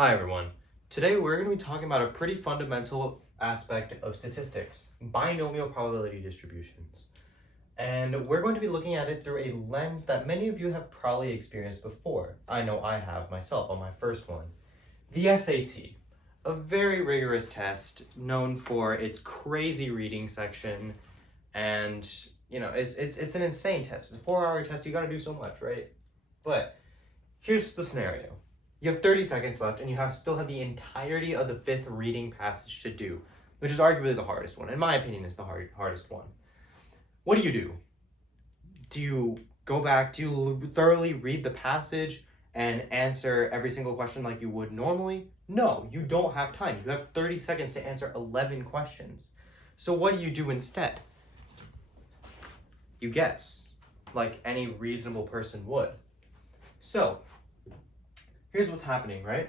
Hi everyone. Today we're going to be talking about a pretty fundamental aspect of statistics, binomial probability distributions. And we're going to be looking at it through a lens that many of you have probably experienced before. I know I have myself on my first one. The SAT, a very rigorous test known for its crazy reading section, and it's an insane test. It's a 4-hour test, you got to do so much, right? But here's the scenario. You have 30 seconds left and you still have the entirety of the fifth reading passage to do, which is arguably the hardest one. In my opinion, is the hardest one. What do? Do you go back, do you thoroughly read the passage and answer every single question like you would normally? No, you don't have time. You have 30 seconds to answer 11 questions. So what do you do instead? You guess, like any reasonable person would. So, here's what's happening, right?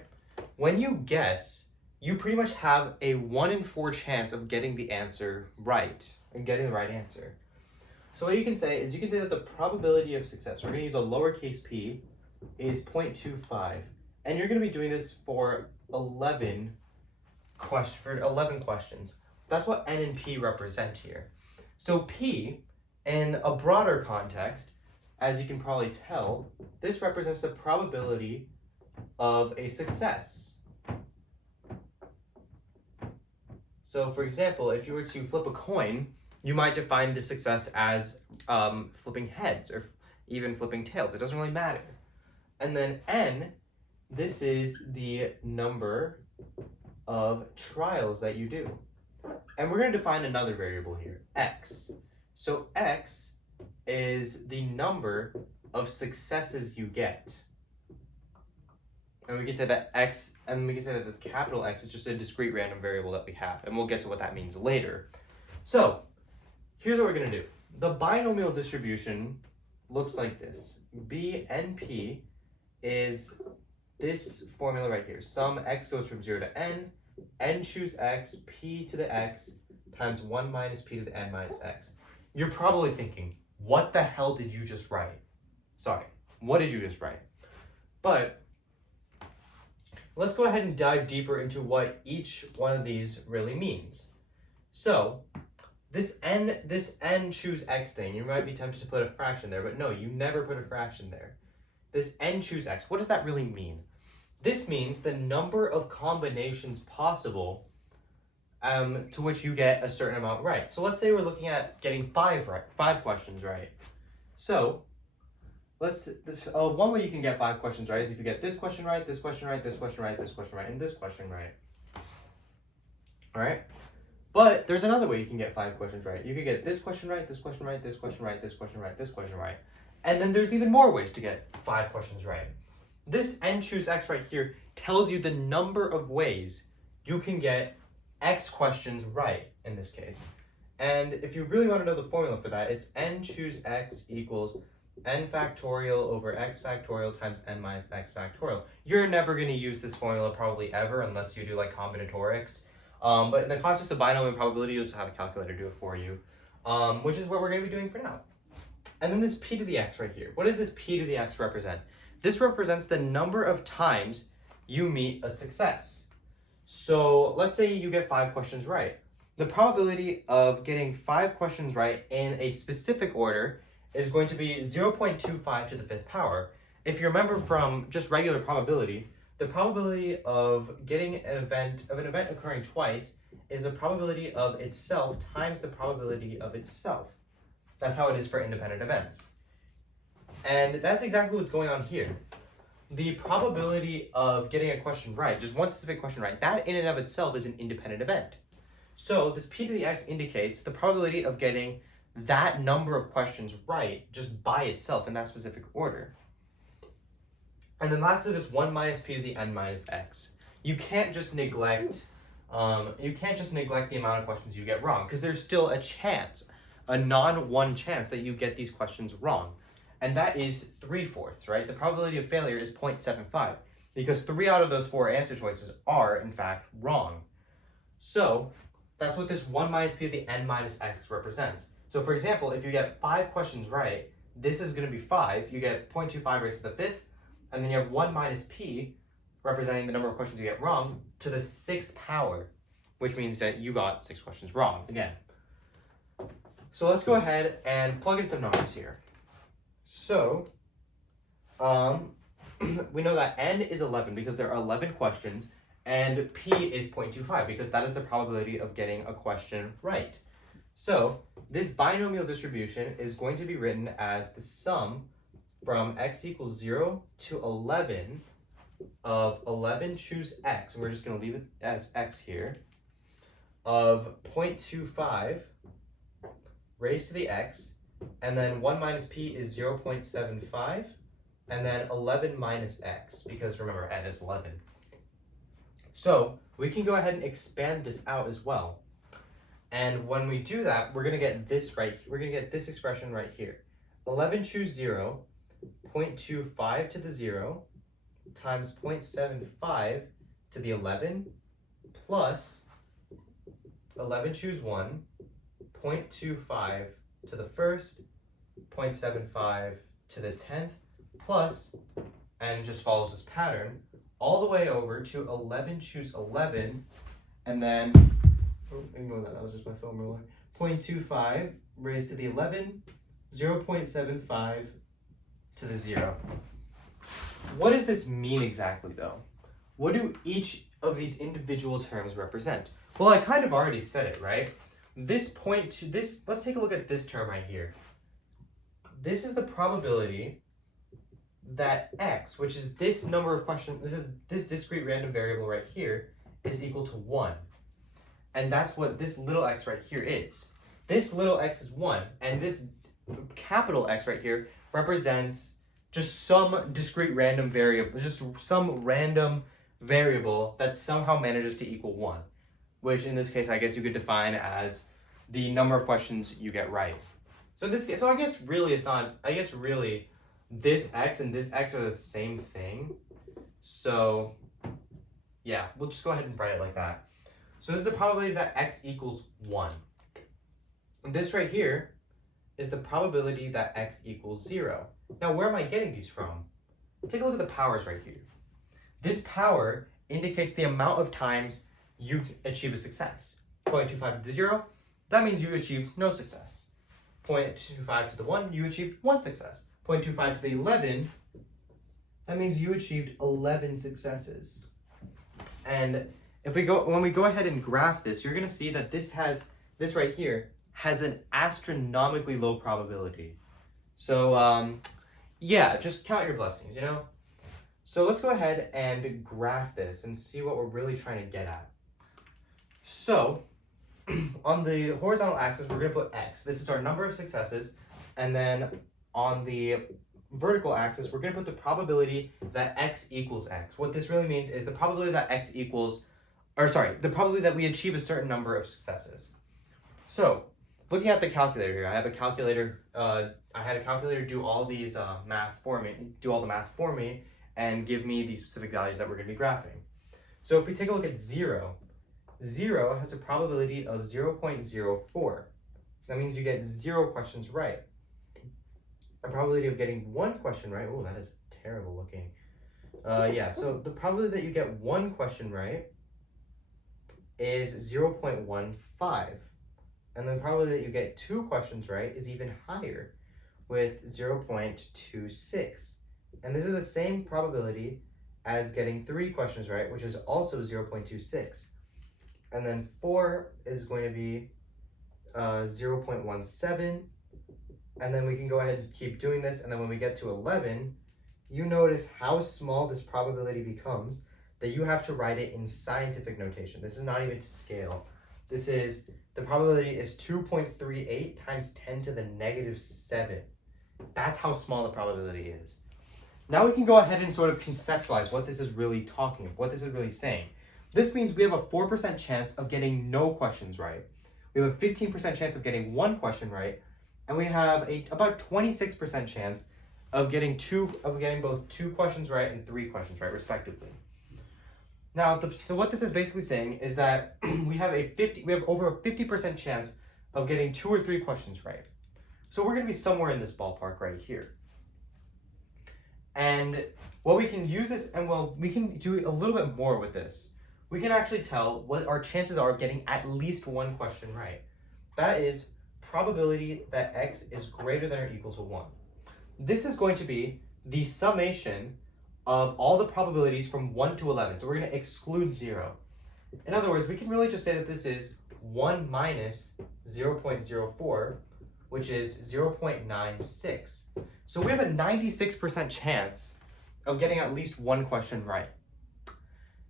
When you guess, you pretty much have a 1 in 4 chance of getting the answer right, and getting the right answer. So what you can say is that the probability of success, we're going to use a lowercase p, is 0.25. And you're going to be doing this for 11 questions. That's what n and p represent here. So p, in a broader context, as you can probably tell, this represents the probability of a success. So for example, if you were to flip a coin, you might define the success as flipping heads or even flipping tails. It doesn't really matter. And then n, this is the number of trials that you do. And we're going to define another variable here, x. So x is the number of successes you get. And we can say that x, and we can say that this capital X is just a discrete random variable that we have, and we'll get to what that means later. So, here's what we're going to do. The binomial distribution looks like this. BNP is this formula right here. Sum x goes from 0 to n choose x, p to the x, times 1 minus p to the n minus x. You're probably thinking, what the hell did you just write? Sorry, what did you just write? But let's go ahead and dive deeper into what each one of these really means. So, this n choose x thing, you might be tempted to put a fraction there, but no, you never put a fraction there. This n choose x, what does that really mean? This means the number of combinations possible to which you get a certain amount right. So let's say we're looking at getting 5 questions right. So, one way you can get 5 questions right is if you get this question right, this question right, this question right, this question right, and this question right. Alright? But there's another way you can get 5 questions right. You can get this question right, this question right, this question right, this question right, this question right. And then there's even more ways to get 5 questions right. This n choose x right here tells you the number of ways you can get x questions right in this case. And if you really want to know the formula for that, it's n choose x equals n factorial over x factorial times n minus x factorial. You're never going to use this formula probably ever unless you do like combinatorics. But in the context of binomial probability, you'll just have a calculator do it for you, which is what we're going to be doing for now. And then this p to the x right here. What does this p to the x represent? This represents the number of times you meet a success. So let's say you get 5 questions right. The probability of getting 5 questions right in a specific order is going to be 0.25 to the 5th power. If you remember from just regular probability, the probability of getting an event occurring twice is the probability of itself times the probability of itself. That's how it is for independent events. And that's exactly what's going on here. The probability of getting a question right, just one specific question right, that in and of itself is an independent event. So this p to the x indicates the probability of getting that number of questions right just by itself in that specific order. And then lastly, there's 1 minus p to the n minus x. You can't just neglect the amount of questions you get wrong, because there's still a chance, a non-1 chance that you get these questions wrong. And that is 3/4, right? The probability of failure is 0.75, because 3 out of those 4 answer choices are, in fact, wrong. So that's what this 1 minus p to the n minus x represents. So for example, if you get 5 questions right, this is going to be 5. You get 0.25 raised to the 5th, and then you have 1 minus p representing the number of questions you get wrong, to the 6th power, which means that you got 6 questions wrong again. So let's go ahead and plug in some numbers here. So, we know that n is 11 because there are 11 questions, and p is 0.25 because that is the probability of getting a question right. So, this binomial distribution is going to be written as the sum from x equals 0 to 11 of 11 choose x, and we're just going to leave it as x here, of 0.25 raised to the x, and then 1 minus p is 0.75, and then 11 minus x, because remember, n is 11. So we can go ahead and expand this out as well. And when we do that, we're going to get this we're going to get this expression right here. 11 choose 0, 0.25 to the 0, times 0.75 to the 11, plus 11 choose 1, 0.25 to the first, 0.75 to the 10th, plus, and just follows this pattern, all the way over to 11 choose 11, and then, ignore that was just my foam ruler, 0.25 raised to the 11, 0.75 to the 0. What does this mean exactly, though? What do each of these individual terms represent? Well, I kind of already said it, right? Let's take a look at this term right here. This is the probability that x, which is this number of questions, this discrete random variable right here, is equal to 1. And that's what this little x right here is. This little x is 1, and this capital X right here represents just some discrete random variable, just some random variable that somehow manages to equal 1, which in this case I guess you could define as the number of questions you get right. So this case, I guess really this x and this x are the same thing. So yeah, we'll just go ahead and write it like that. So this is the probability that x equals 1. This right here is the probability that x equals 0. Now, where am I getting these from? Take a look at the powers right here. This power indicates the amount of times you achieve a success. 0.25 to the 0, that means you achieved no success. 0.25 to the 1, you achieved 1 success. 0.25 to the 11, that means you achieved 11 successes. And when we go ahead and graph this, you're going to see that this right here has an astronomically low probability. So yeah, just count your blessings, you know? So let's go ahead and graph this and see what we're really trying to get at. So on the horizontal axis, we're going to put x. This is our number of successes. And then on the vertical axis, we're going to put the probability that x equals x. What this really means is the probability that the probability that we achieve a certain number of successes. So looking at the calculator here, I have a calculator. I had a calculator do all these math for me, and give me the specific values that we're going to be graphing. So if we take a look at 0, 0 has a probability of 0.04. That means you get 0 questions right. A probability of getting 1 question right, oh, that is terrible looking. Yeah, so the probability that you get 1 question right is 0.15. And the probability that you get 2 questions right is even higher, with 0.26. And this is the same probability as getting 3 questions right, which is also 0.26. And then 4 is going to be 0.17. And then we can go ahead and keep doing this. And then when we get to 11, you notice how small this probability becomes that you have to write it in scientific notation. This is not even to scale. The probability is 2.38 times 10 to the negative 7. That's how small the probability is. Now we can go ahead and sort of conceptualize what this is really what this is really saying. This means we have a 4% chance of getting no questions right. We have a 15% chance of getting 1 question right, and we have about 26% chance of getting both 2 questions right and 3 questions right, respectively. Now, so what this is basically saying is that we have over a 50% chance of getting 2 or 3 questions right. So we're going to be somewhere in this ballpark right here. And what we can use this, and well, we can do a little bit more with this. We can actually tell what our chances are of getting at least one question right. That is probability that x is greater than or equal to 1. This is going to be the summation of all the probabilities from 1 to 11. So we're going to exclude 0. In other words, we can really just say that this is 1 minus 0.04, which is 0.96. So we have a 96% chance of getting at least one question right.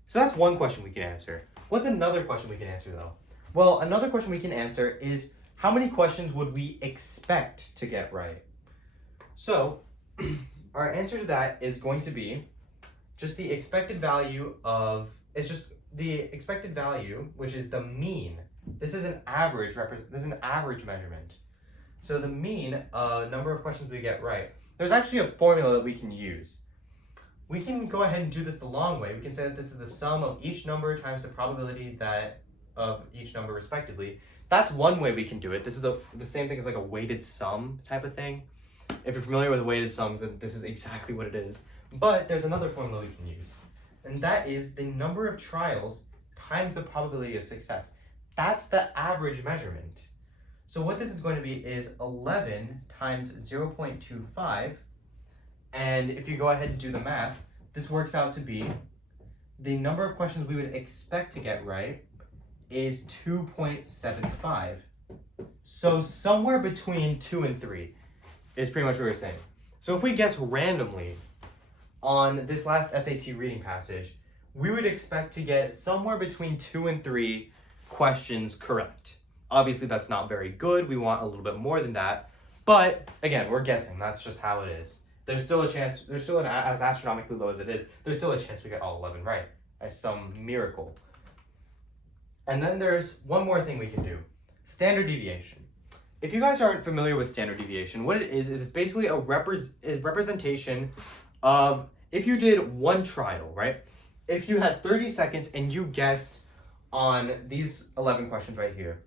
So that's one question we can answer. What's another question we can answer though? Well, another question we can answer is how many questions would we expect to get right? So our answer to that is going to be just the expected value of, it's just the expected value, which is the mean. This is an average measurement. So the mean number of questions we get right. There's actually a formula that we can use. We can go ahead and do this the long way. We can say that this is the sum of each number times the probability that of each number respectively. That's one way we can do it. This is the same thing as like a weighted sum type of thing. If you're familiar with weighted sums, then this is exactly what it is. But there's another formula we can use, and that is the number of trials times the probability of success. That's the average measurement. So what this is going to be is 11 times 0.25, and if you go ahead and do the math, this works out to be the number of questions we would expect to get right is 2.75. So somewhere between 2 and 3 is pretty much what we're saying. So if we guess randomly on this last SAT reading passage, we would expect to get somewhere between 2 and 3 questions correct. Obviously, that's not very good. We want a little bit more than that. But again, we're guessing. That's just how it is. There's still a chance, as astronomically low as it is, there's still a chance we get all 11 right by some miracle. And then there's one more thing we can do, standard deviation. If you guys aren't familiar with standard deviation, what it is it's basically a representation of if you did one trial, right? If you had 30 seconds and you guessed on these 11 questions right here,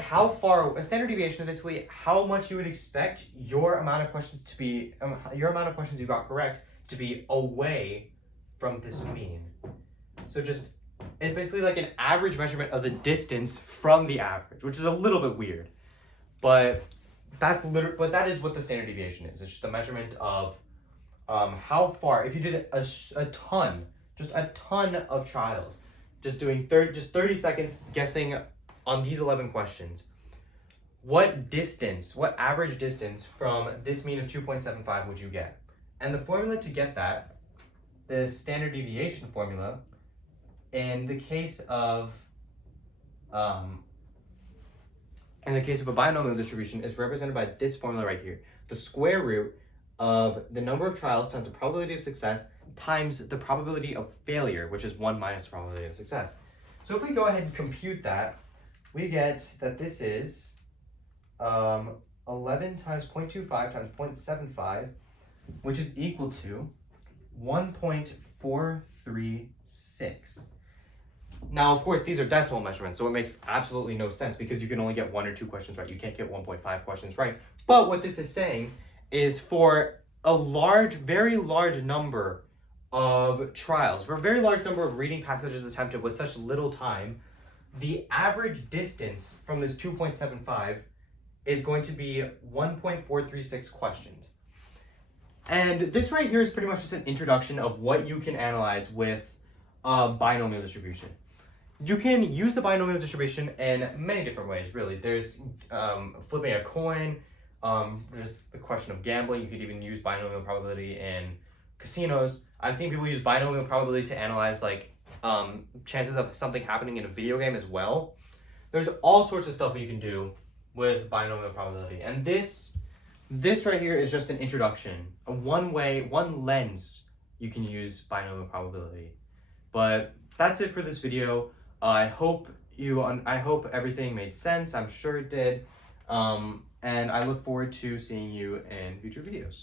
how far, a standard deviation is basically how much you would expect your amount of questions to be, your amount of questions you got correct to be away from this mean. So it's basically like an average measurement of the distance from the average, which is a little bit weird, but that is what the standard deviation is. It's just a measurement of how far, if you did a ton of trials, just doing 30 seconds guessing on these 11 questions, what average distance from this mean of 2.75 would you get? And the formula to get that, the standard deviation formula, in the case of a binomial distribution is represented by this formula right here. The square root of the number of trials times the probability of success times the probability of failure, which is 1 minus the probability of success. So if we go ahead and compute that, we get that this is 11 times 0.25 times 0.75, which is equal to 1.436. Now, of course, these are decimal measurements, so it makes absolutely no sense because you can only get 1 or 2 questions right. You can't get 1.5 questions right. But what this is saying is for a very large number of trials, for a very large number of reading passages attempted with such little time, the average distance from this 2.75 is going to be 1.436 questions. And this right here is pretty much just an introduction of what you can analyze with binomial distribution. You can use the binomial distribution in many different ways, really. There's flipping a coin, there's the question of gambling. You could even use binomial probability in casinos. I've seen people use binomial probability to analyze chances of something happening in a video game as well. There's all sorts of stuff you can do with binomial probability. And this right here is just an introduction, one lens you can use binomial probability. But that's it for this video. I hope everything made sense. I'm sure it did. And I look forward to seeing you in future videos.